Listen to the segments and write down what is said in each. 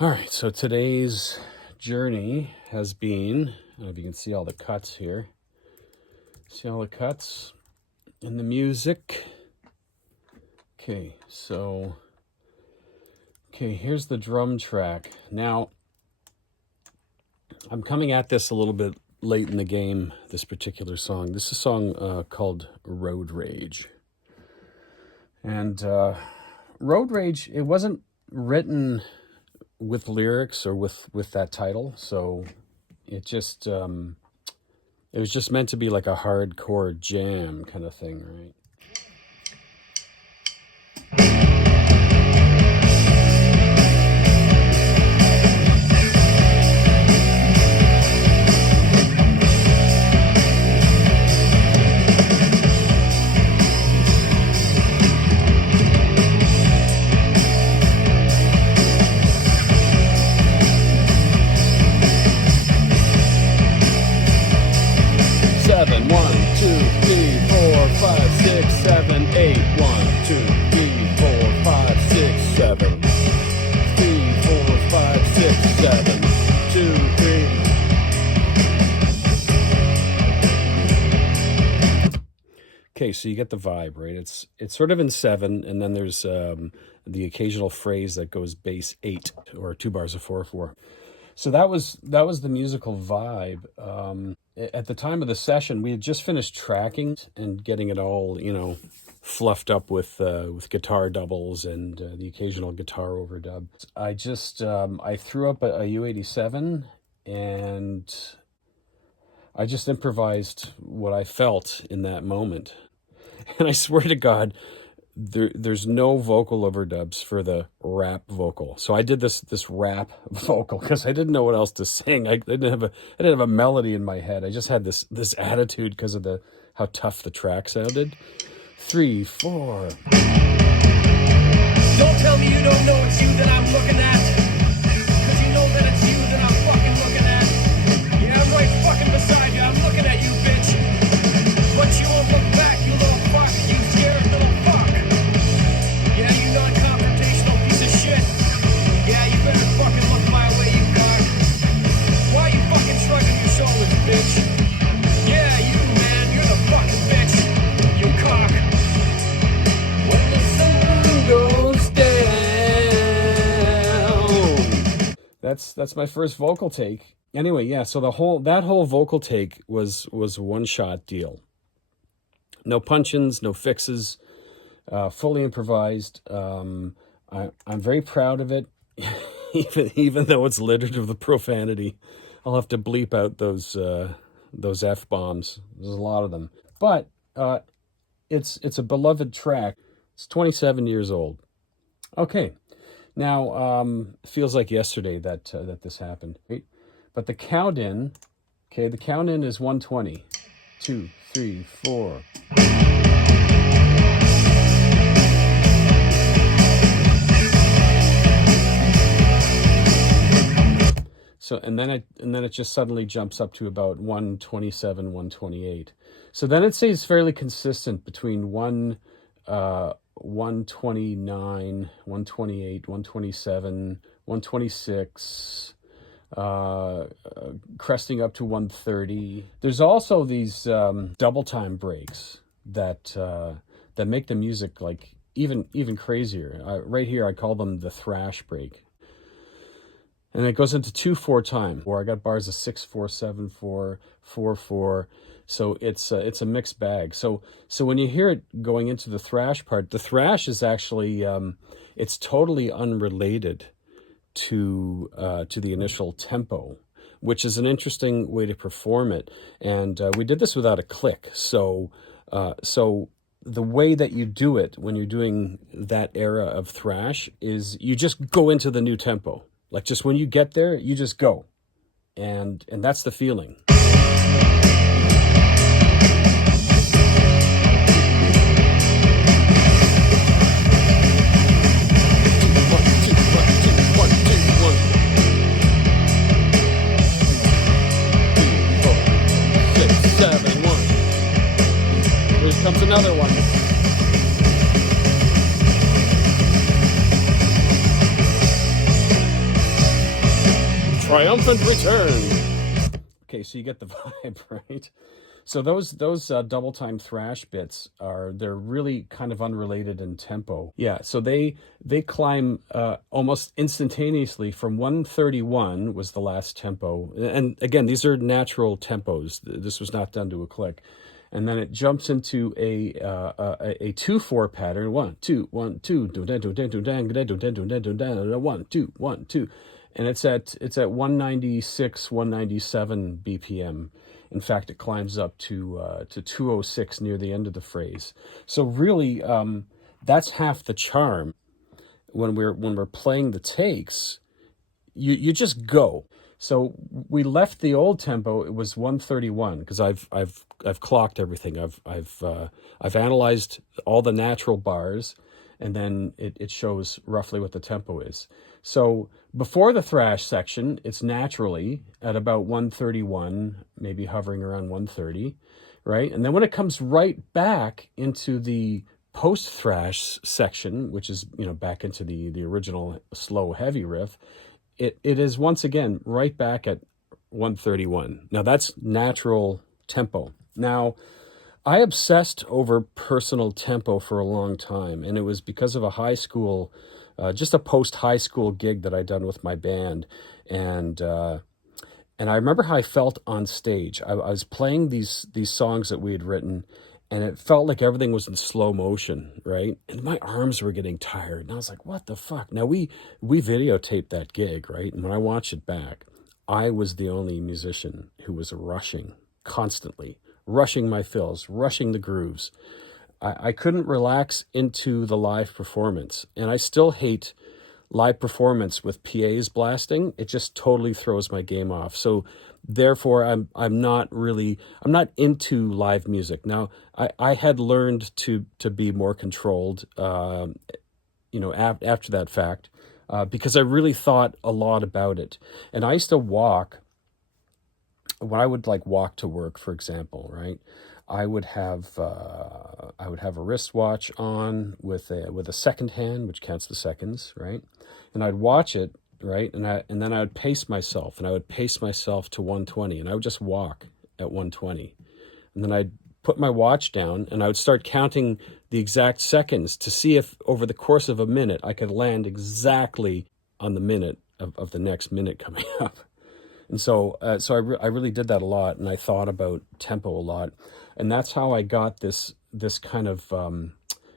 All right, so today's journey has been, I don't know if you can see all the cuts here. See all the cuts in the music. Okay, here's the drum track. Now, I'm coming at this a little bit late in the game, this particular song. This is a song called Road Rage. And Road Rage, it wasn't written with lyrics or with that title, so it just it was just meant to be like a hardcore jam kind of thing, right? Seven, 1, 2, 3, 4, 5, 6, 7, 8. 1, 2, 3, 4, 5, 6, 7. 3, 4, 5, 6, 7. 2, 3. Okay, so you get the vibe, right? It's sort of in 7, and then there's the occasional phrase that goes bass 8 or 2 bars of 4/4. So that was the musical vibe. At the time of the session, we had just finished tracking and getting it all, fluffed up with guitar doubles and the occasional guitar overdub. I threw up a U87 and I just improvised what I felt in that moment. And I swear to God, there's no vocal overdubs for the rap vocal. So I did this rap vocal because I didn't know what else to sing. I didn't have a melody in my head. I just had this attitude because of how tough the track sounded. 3, 4. Don't tell me you don't know it's you that I'm looking at, because you know that it's you that I'm fucking looking at. Yeah, I'm right fucking beside you. I'm looking at you, bitch. But you won't look back, you little fuck. You scared little fuck. Yeah, you non-confrontational piece of shit. Yeah, you better fucking look my way, you cock. Why you fucking shrugging your shoulders, bitch? Yeah, you, man, you're the fucking bitch. You cock. When the sun goes down. That's my first vocal take. Anyway, yeah, so that whole vocal take was one shot deal. No punch-ins, no fixes, fully improvised. I'm very proud of it, even though it's littered with the profanity. I'll have to bleep out those F-bombs. There's a lot of them. But it's a beloved track. It's 27 years old. Okay, now it feels like yesterday that this happened. Right? But the count-in, the count-in is 120. 2, 3, 4. So and then it just suddenly jumps up to about 127, 128. So then it stays fairly consistent between 129, 128, 127, 126. Cresting up to 130. There's also these double time breaks that make the music like even crazier. Right here, I call them the thrash break, and it goes into 2/4 time. Where I got bars of 6/4, 7/4, 4/4. So it's a mixed bag. So when you hear it going into the thrash part, the thrash is actually it's totally unrelated to the initial tempo, which is an interesting way to perform it. And we did this without a click. So the way that you do it when you're doing that era of thrash is you just go into the new tempo. Like just when you get there, you just go. And that's the feeling. Comes another one. triumphant return. Okay, so you get the vibe, right? So those double time thrash bits they're really kind of unrelated in tempo. Yeah, so they climb almost instantaneously from 131 was the last tempo, and again these are natural tempos. This was not done to a click, and then it jumps into a 2/4 pattern. 1 2 1 2 1 2 1 2, and it's at 196 197 BPM. In fact, it climbs up to 206 near the end of the phrase. So really, that's half the charm. When we're playing the takes, you just go. So we left the old tempo. It was 131 because I've clocked everything. I've analyzed all the natural bars, and then it shows roughly what the tempo is. So before the thrash section, it's naturally at about 131, maybe hovering around 130, right? And then when it comes right back into the post-thrash section, which is, back into the original slow heavy riff, it is once again right back at 131. Now that's natural tempo. Now, I obsessed over personal tempo for a long time, and it was because of a high school, just a post-high school gig that I'd done with my band, and I remember how I felt on stage. I was playing these songs that we had written, and it felt like everything was in slow motion, right? And my arms were getting tired, and I was like, "What the fuck?" Now we videotaped that gig, right? And when I watched it back, I was the only musician who was rushing constantly. Rushing my fills, rushing the grooves. I couldn't relax into the live performance. And I still hate live performance with PAs blasting. It just totally throws my game off. So therefore, I'm not into live music. Now, I had learned to be more controlled, after that fact, because I really thought a lot about it. And I used to when I would walk to work, for example, right? I would have a wristwatch on with a second hand, which counts the seconds, right? And I'd watch it, right? And then I would pace myself, and I would pace myself to 120, and I would just walk at 120, and then I'd put my watch down, and I would start counting the exact seconds to see if over the course of a minute I could land exactly on the minute of the next minute coming up. And so I really did that a lot, and I thought about tempo a lot, and that's how I got this kind of, and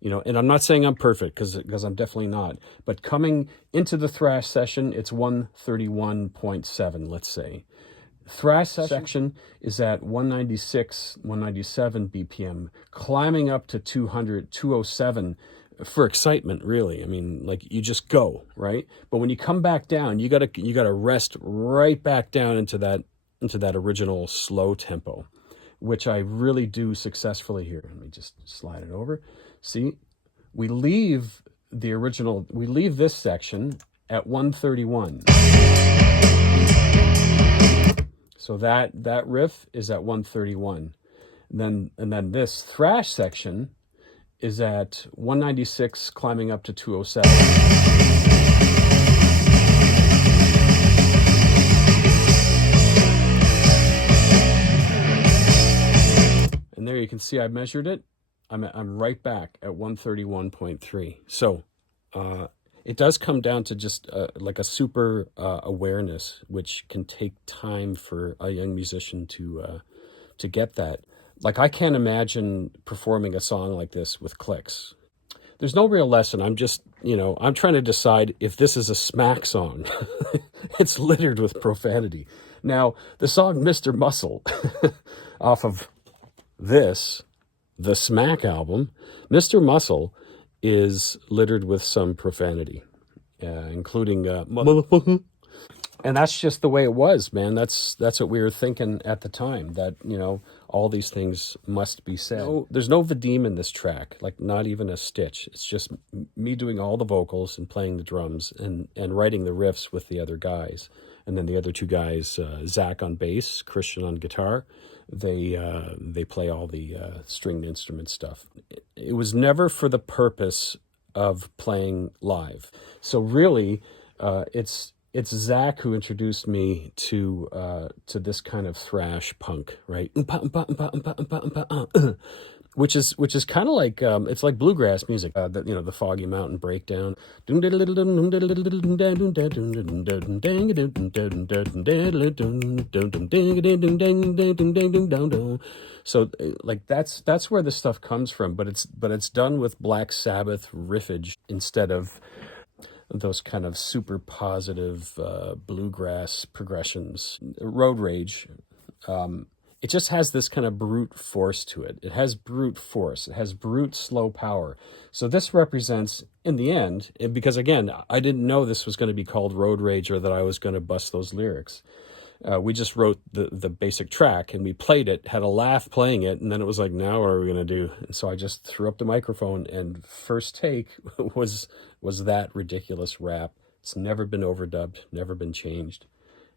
I'm not saying I'm perfect because I'm definitely not, but coming into the thrash session, it's 131.7, let's say. Thrash section is at 196, 197 BPM, climbing up to 200, 207 for excitement, really. I mean, you just go, right? But when you come back down, you gotta rest right back down into that original slow tempo, which I really do successfully here. Let me just slide it over. See, we leave this section at 131. So that riff is at 131. And then this thrash section is at 196, climbing up to 207. And there you can see I measured it. I'm right back at 131.3. So it does come down to just a super awareness, which can take time for a young musician to get that. I can't imagine performing a song like this with clicks. There's no real lesson. I'm just, I'm trying to decide if this is a smack song. It's littered with profanity. Now, the song Mr. Muscle, off of the Smack album, Mr. Muscle is littered with some profanity, including motherfucker. And that's just the way it was, man. That's what we were thinking at the time, that, all these things must be said. No, there's no vadim in this track, not even a stitch. It's just me doing all the vocals and playing the drums and writing the riffs with the other guys. And then the other two guys, Zach on bass, Christian on guitar, they play all the stringed instrument stuff. It was never for the purpose of playing live. So really, it's it's Zach who introduced me to this kind of thrash punk, right? Which is kind of like it's like bluegrass music. The Foggy Mountain Breakdown. So like that's where the stuff comes from, but it's done with Black Sabbath riffage instead of those kind of super positive bluegrass progressions. Road Rage, it just has this kind of brute force to it. It has brute force. It has brute slow power. So this represents, in the end, because again, I didn't know this was going to be called Road Rage or that I was going to bust those lyrics. We just wrote the basic track and we played it, had a laugh playing it, and then it was like, now what are we going to do? And so I just threw up the microphone, and first take was that ridiculous rap. It's never been overdubbed, never been changed.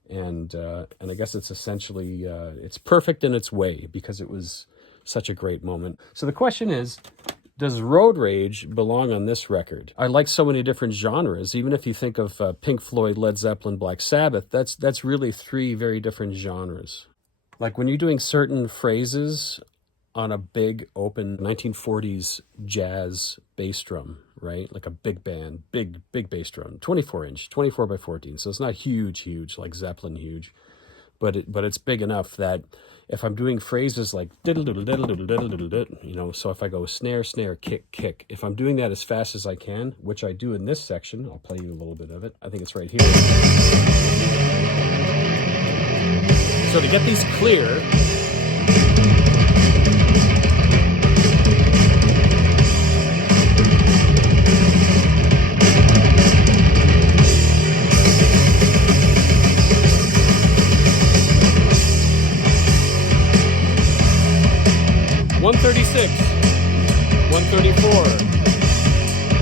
And I guess it's essentially, it's perfect in its way because it was such a great moment. So the question is, does Road Rage belong on this record? I like so many different genres. Even if you think of Pink Floyd, Led Zeppelin, Black Sabbath, that's really three very different genres. Like when you're doing certain phrases on a big open 1940s jazz bass drum, right? Like a big band, big bass drum, 24-inch, 24 by 14. So it's not huge like Zeppelin huge, but it's big enough that if I'm doing phrases like diddle diddle diddle diddle diddle diddle diddle, so if I go snare, snare, kick, kick, if I'm doing that as fast as I can, which I do in this section, I'll play you a little bit of it. I think it's right here. So to get these clear, one 136, 134,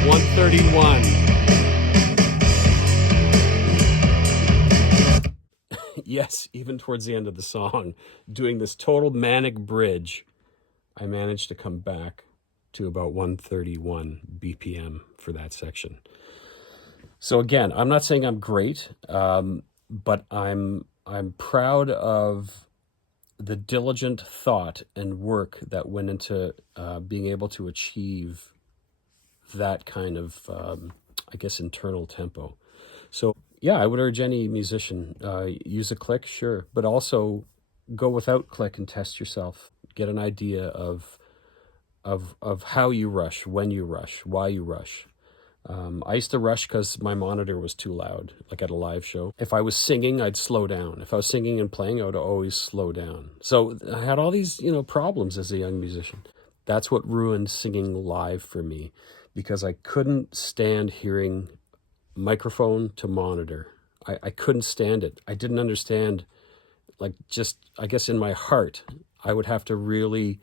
131. Yes, even towards the end of the song, doing this total manic bridge, I managed to come back to about 131 BPM for that section. So again, I'm not saying I'm great, but I'm proud of the diligent thought and work that went into being able to achieve that kind of, I guess, internal tempo. So yeah, I would urge any musician, use a click, sure, but also go without click and test yourself. Get an idea of how you rush, when you rush, why you rush. I used to rush because my monitor was too loud, like at a live show. If I was singing, I'd slow down. If I was singing and playing, I would always slow down. So I had all these, problems as a young musician. That's what ruined singing live for me, because I couldn't stand hearing microphone to monitor. I couldn't stand it. I didn't understand, I guess in my heart, I would have to really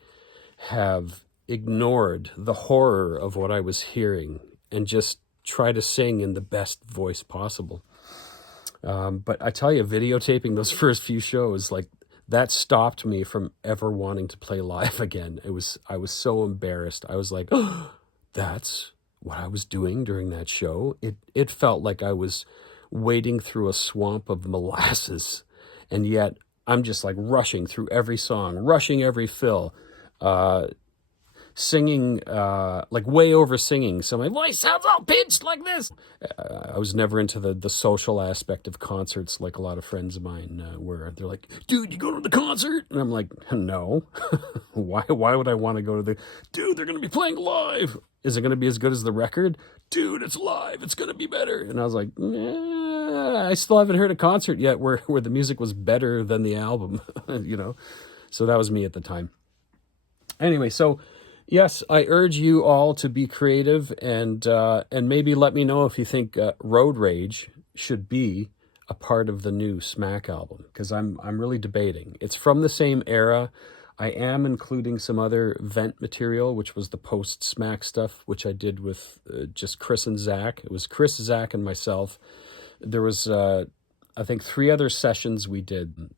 have ignored the horror of what I was hearing and just try to sing in the best voice possible. But I tell you, videotaping those first few shows, that stopped me from ever wanting to play live again. I was so embarrassed. I was like, oh, that's what I was doing during that show. It felt like I was wading through a swamp of molasses, and yet I'm just rushing through every song, rushing every fill, singing, way over singing. So my voice sounds all pinched like this. I was never into the social aspect of concerts like a lot of friends of mine were. They're like, dude, you go to the concert? And I'm like, no. Why would I want to go to dude, they're going to be playing live. Is it going to be as good as the record? Dude, it's live. It's going to be better. And I was like, nah, I still haven't heard a concert yet where the music was better than the album, So that was me at the time. Anyway, so yes, I urge you all to be creative and maybe let me know if you think Road Rage should be a part of the new Smack album, because I'm really debating. It's from the same era. I am including some other vent material, which was the post-Smack stuff, which I did with just Chris and Zach. It was Chris, Zach, and myself. There was, I think, 3 other sessions we did.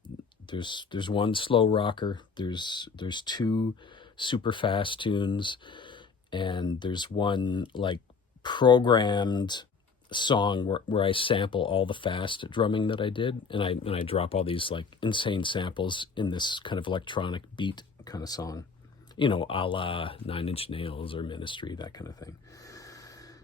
There's one slow rocker. There's 2 super fast tunes, and there's one programmed song where I sample all the fast drumming that I did, and I drop all these like insane samples in this kind of electronic beat kind of song, you know, a la Nine Inch Nails or Ministry, that kind of thing.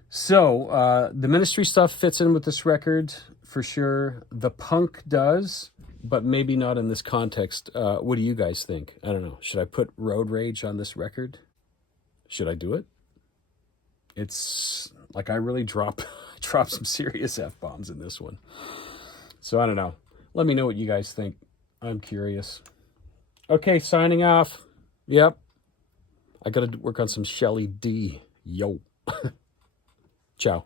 So the Ministry stuff fits in with this record for sure. The punk does, but maybe not in this context. What do you guys think? I don't know. Should I put Road Rage on this record? Should I do it? It's like I really drop some serious F-bombs in this one. So I don't know. Let me know what you guys think. I'm curious. Okay, signing off. Yep. I got to work on some Shelly D. Yo. Ciao.